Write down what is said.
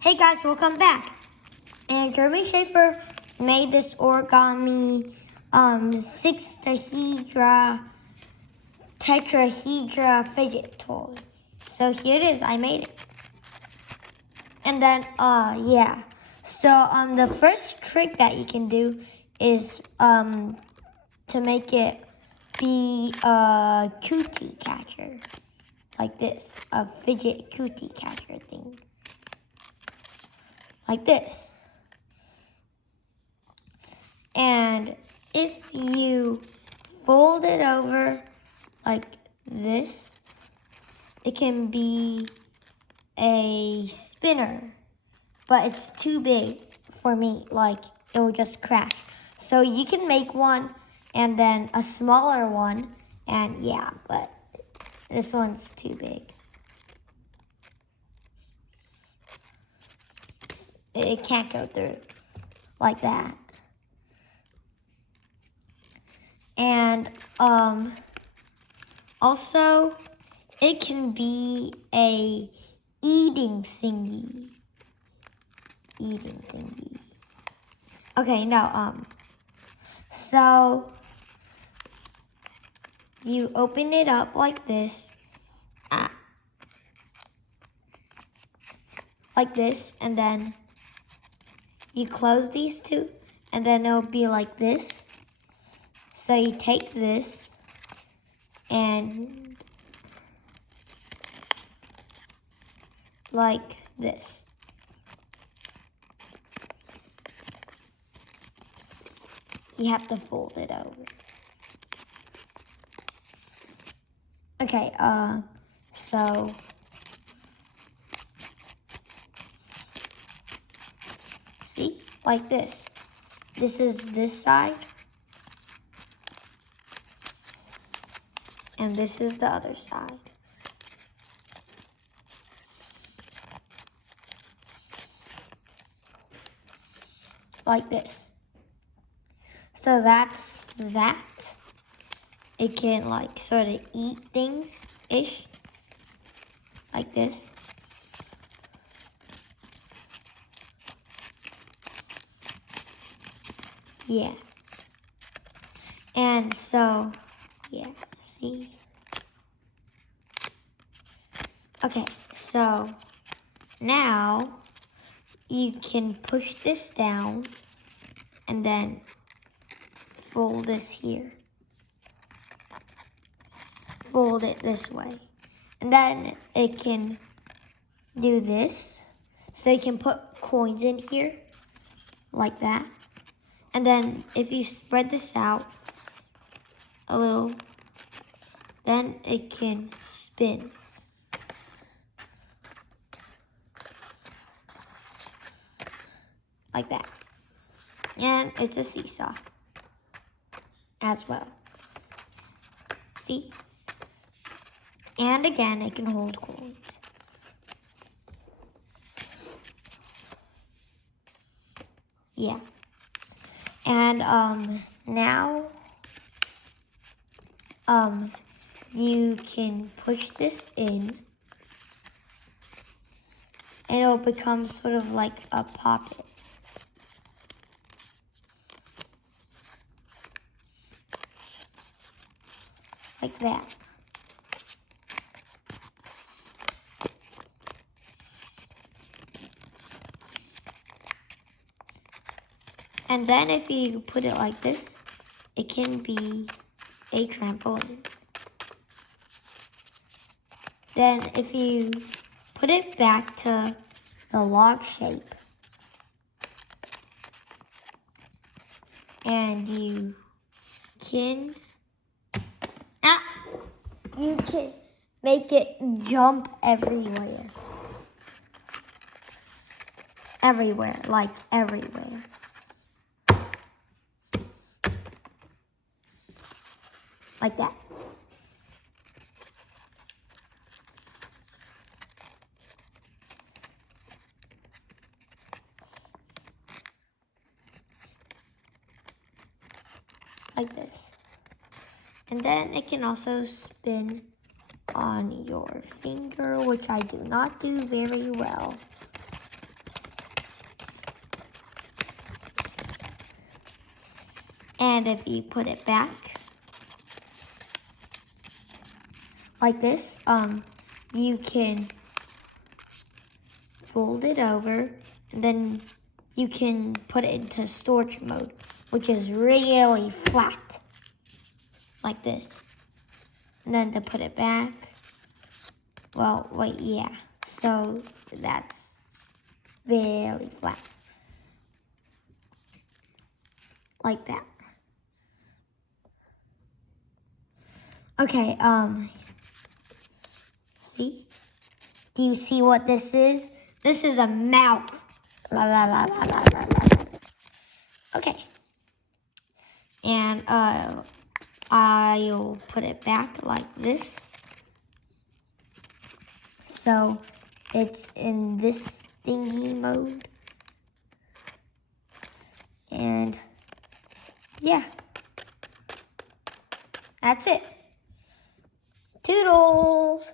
Hey guys, welcome back. And Kirby Schaefer made this origami tetrahedra fidget toy. So here it is, I made it. And then yeah. So the first trick that you can do is to make it be a cootie catcher. Like this, a fidget cootie catcher thing. Like this. And if you fold it over like this, it can be a spinner, but it's too big for me, like it will just crash. So you can make one and then a smaller one, and yeah, but this one's too big. It can't go through like that. And also it can be a eating thingy. Okay, no, so you open it up like this. Like this, and then you close these two, and then it'll be like this. So you take this and like this. You have to fold it over. Okay, so see, like this. This is this side, and this is the other side. Like this. So that's that. It can like sort of eat things-ish. Like this. Yeah. And so, yeah, see? Okay, so now you can push this down and then fold this here. Fold it this way. And then it can do this. So you can put coins in here, like that. And then if you spread this out a little, then it can spin. Like that. And it's a seesaw as well. See? And again, it can hold coins. Yeah. And now you can push this in, and it'll become sort of like a poppet. Like that. And then if you put it like this, it can be a trampoline. Then if you put it back to the log shape, and you can make it jump everywhere. Everywhere, like everywhere. Like that. Like this. And then it can also spin on your finger, which I do not do very well. And if you put it back like this, you can fold it over, and then you can put it into storage mode, which is really flat, like this. And then to put it back, well, wait, yeah. So that's very flat, like that. Okay, see? Do you see what this is? This is a mouth. La la la la la la la. Okay. And I'll put it back like this. So it's in this thingy mode. And yeah. That's it. Toodles!